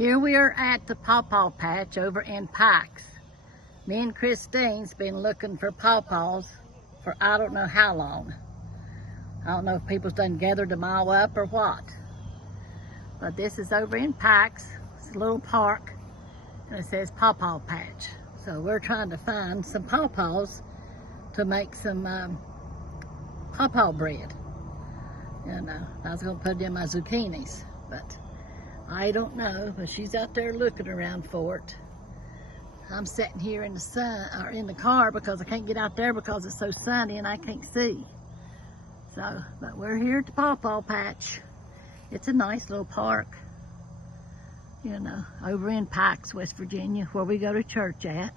Here we are at the pawpaw patch over in Pikes. Me and Christine's been looking for pawpaws for I don't know how long. I don't know if people's done gathered them all up or what. But this is over in Pikes. It's a little park and it says pawpaw patch. So we're trying to find some pawpaws to make some pawpaw bread. You know, I was gonna put it in my zucchinis, but I don't know, but she's out there looking around for it. I'm sitting here in the sun, or in the car, because I can't get out there because it's so sunny and I can't see. So, but we're here at the pawpaw patch. It's a nice little park, you know, over in Pikes, West Virginia, where we go to church at.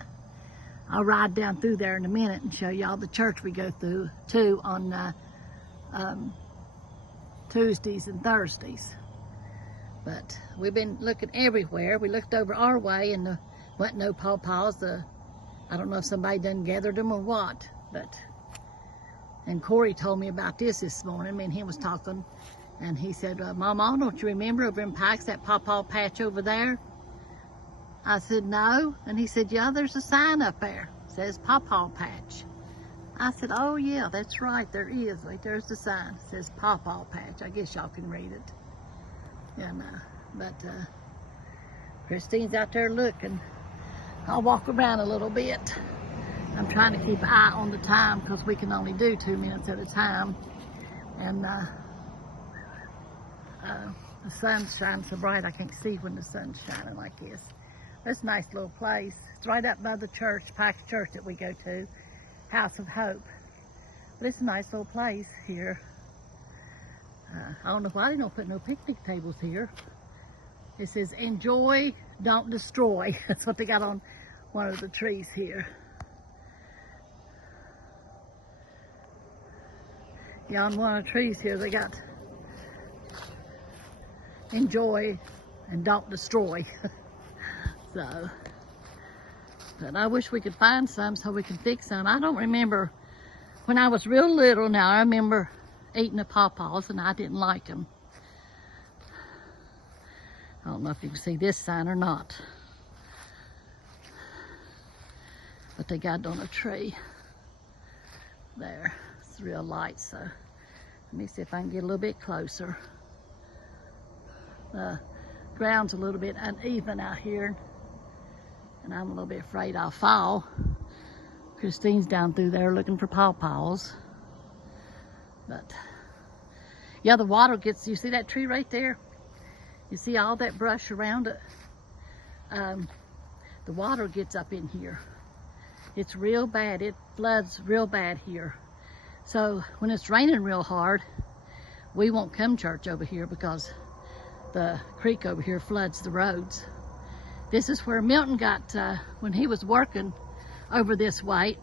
I'll ride down through there in a minute and show y'all the church we go through to on Tuesdays and Thursdays. But we've been looking everywhere. We looked over our way and there wasn't no pawpaws. I don't know if somebody done gathered them or what, but, and Corey told me about this morning. Me and him was talking, and he said, Mama, don't you remember over in Pikes, that pawpaw patch over there? I said, no. And he said, yeah, there's a sign up there. It says pawpaw patch. I said, oh yeah, that's right, there is. Wait, there's the sign. It says pawpaw patch. I guess y'all can read it. Yeah, no, but Christine's out there looking. I'll walk around a little bit. I'm trying to keep an eye on the time because we can only do 2 minutes at a time. And the sun's shining so bright I can't see when the sun's shining like this. It's a nice little place. It's right up by the church, Pikes Church that we go to, House of Hope. But it's a nice little place here. I don't know why they don't put no picnic tables here. It says, enjoy, don't destroy. That's what they got on one of the trees here. Yeah, on one of the trees here, they got enjoy and don't destroy. So, but I wish we could find some so we can fix some. I don't remember, when I was real little now, I remember eating the pawpaws and I didn't like them. I don't know if you can see this sign or not, but they got it on a tree there. It's real light, so let me see if I can get a little bit closer. The ground's a little bit uneven out here and I'm a little bit afraid I'll fall. Christine's down through there looking for pawpaws. But yeah, the water gets, you see that tree right there? You see all that brush around it? The water gets up in here. It's real bad. It floods real bad here. So when it's raining real hard, we won't come church over here because the creek over here floods the roads. This is where Milton got, when he was working over this way,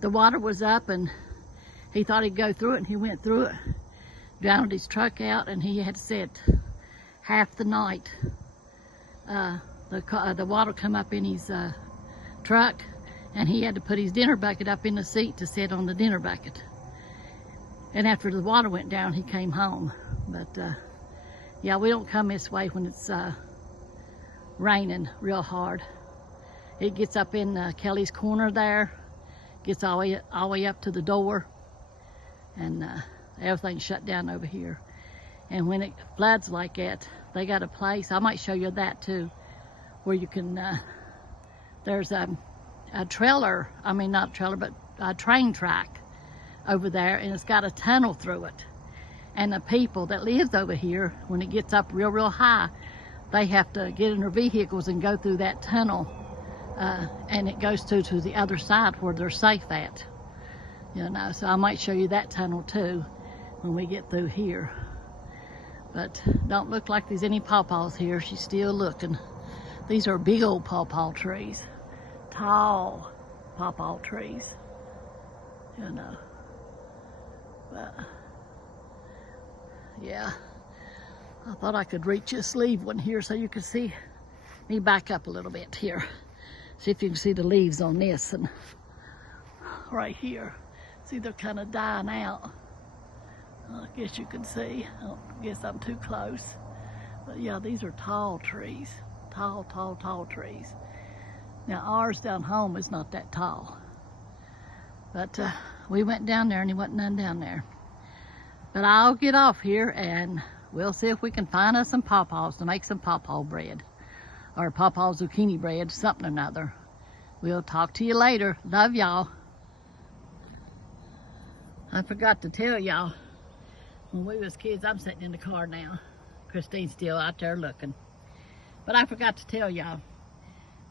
the water was up and he thought he'd go through it, and he went through it, drowned his truck out, and he had to sit half the night. The water come up in his truck, and he had to put his dinner bucket up in the seat to sit on the dinner bucket. And after the water went down, he came home. But yeah, we don't come this way when it's raining real hard. It gets up in Kelly's corner there, gets all the way up to the door. And everything's shut down over here. And when it floods like that, they got a place, I might show you that too, where you can, there's a trailer, I mean not trailer, but a train track over there, and it's got a tunnel through it. And the people that lives over here, when it gets up real high, they have to get in their vehicles and go through that tunnel, and it goes to the other side where they're safe at. You know, so I might show you that tunnel too when we get through here. But don't look like there's any pawpaws here. She's still looking. These are big old pawpaw trees. Tall pawpaw trees. You know. But yeah, I thought I could reach this leaf one here so you can see. Let me back up a little bit here. See if you can see the leaves on this and right here. See, they're kind of dying out. I guess you can see. I guess I'm too close. But yeah, these are tall trees. Tall, tall, tall trees. Now ours down home is not that tall. But we went down there and there wasn't none down there. But I'll get off here and we'll see if we can find us some pawpaws to make some pawpaw bread. Or pawpaw zucchini bread, something or another. We'll talk to you later. Love y'all. I forgot to tell y'all, when we was kids, I'm sitting in the car now. Christine's still out there looking. But I forgot to tell y'all,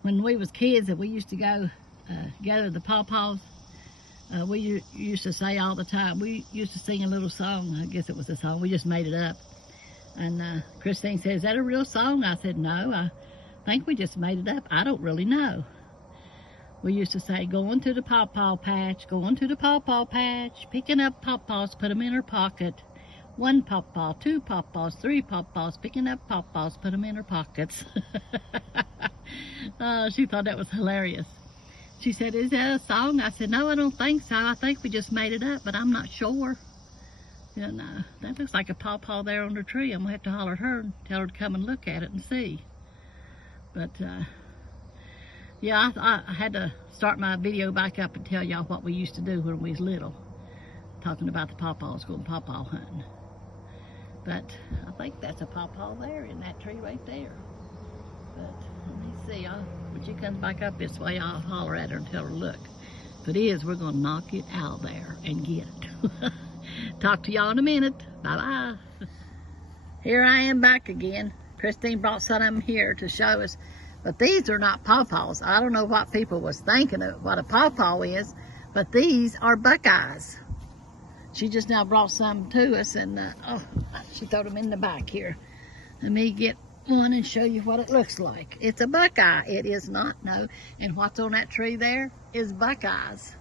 when we was kids and we used to go gather the pawpaws, we used to say all the time, we used to sing a little song. I guess it was a song, we just made it up. And Christine said, is that a real song? I said, no, I think we just made it up. I don't really know. We used to say, going to the pawpaw patch, going to the pawpaw patch, picking up pawpaws, put them in her pocket. 1 pawpaw, 2 pawpaws, 3 pawpaws, picking up pawpaws, put them in her pockets. She thought that was hilarious. She said, is that a song? I said, no, I don't think so. I think we just made it up, but I'm not sure. And that looks like a pawpaw there on the tree. I'm going to have to holler at her and tell her to come and look at it and see. But, yeah, I had to start my video back up and tell y'all what we used to do when we was little. Talking about the pawpaws, going pawpaw hunting. But I think that's a pawpaw there in that tree right there. But let me see, when she comes back up this way, I'll holler at her and tell her, look. If it is, we're going to knock it out there and get it. Talk to y'all in a minute. Bye-bye. Here I am back again. Christine brought some of them here to show us. But these are not pawpaws. I don't know what people was thinking of what a pawpaw is, but these are buckeyes. She just now brought some to us, and she threw them in the back here. Let me get one and show you what it looks like. It's a buckeye. It is not, no. And what's on that tree there is buckeyes.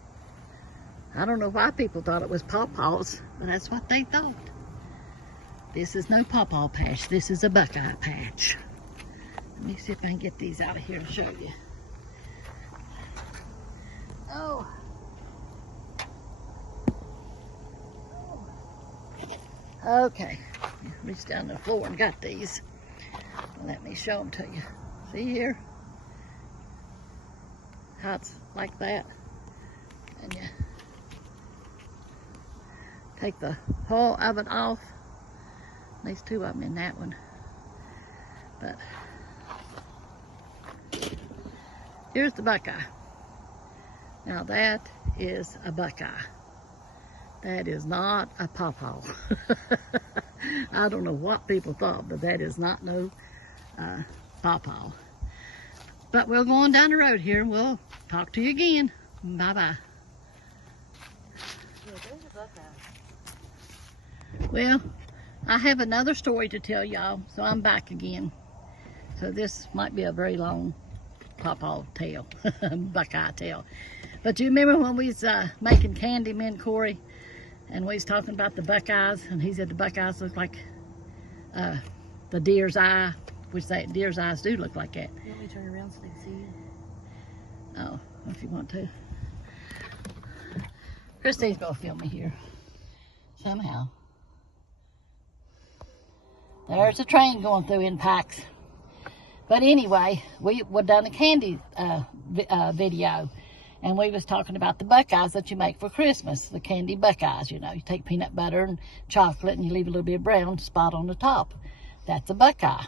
I don't know why people thought it was pawpaws, but that's what they thought. This is no pawpaw patch. This is a buckeye patch. Let me see if I can get these out of here and show you. Oh. Okay. Reached down to the floor and got these. Let me show them to you. See here? How it's like that. And you take the hull of it off. There's 2 of them in that one. But here's the buckeye. Now that is a buckeye. That is not a pawpaw. I don't know what people thought, but that is not no pawpaw. But we're going down the road here and we'll talk to you again. Bye-bye. Yeah, there's a buckeye. Well, I have another story to tell y'all, so I'm back again. So this might be a very long pawpaw tale, buckeye tale. But you remember when we was making candy, me and Corey, and we was talking about the buckeyes, and he said the buckeyes look like the deer's eye, which deer's eyes do look like that. You want me to turn around so they can see you? Oh, if you want to. Christine's gonna film me here, somehow. There's a train going through in Pikes. But anyway, we done a candy video, and we was talking about the buckeyes that you make for Christmas, the candy buckeyes, you know. You take peanut butter and chocolate and you leave a little bit of brown spot on the top. That's a buckeye.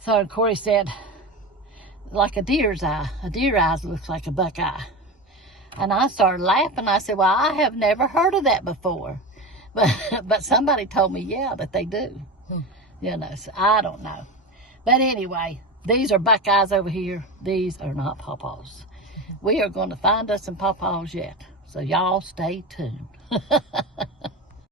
So Corey said, like a deer's eye. A deer eyes looks like a buckeye. And I started laughing. I said, well, I have never heard of that before. But somebody told me, yeah, that they do. You know, so I don't know. But anyway, these are buckeyes over here. These are not pawpaws. We are going to find us some pawpaws yet. So y'all stay tuned.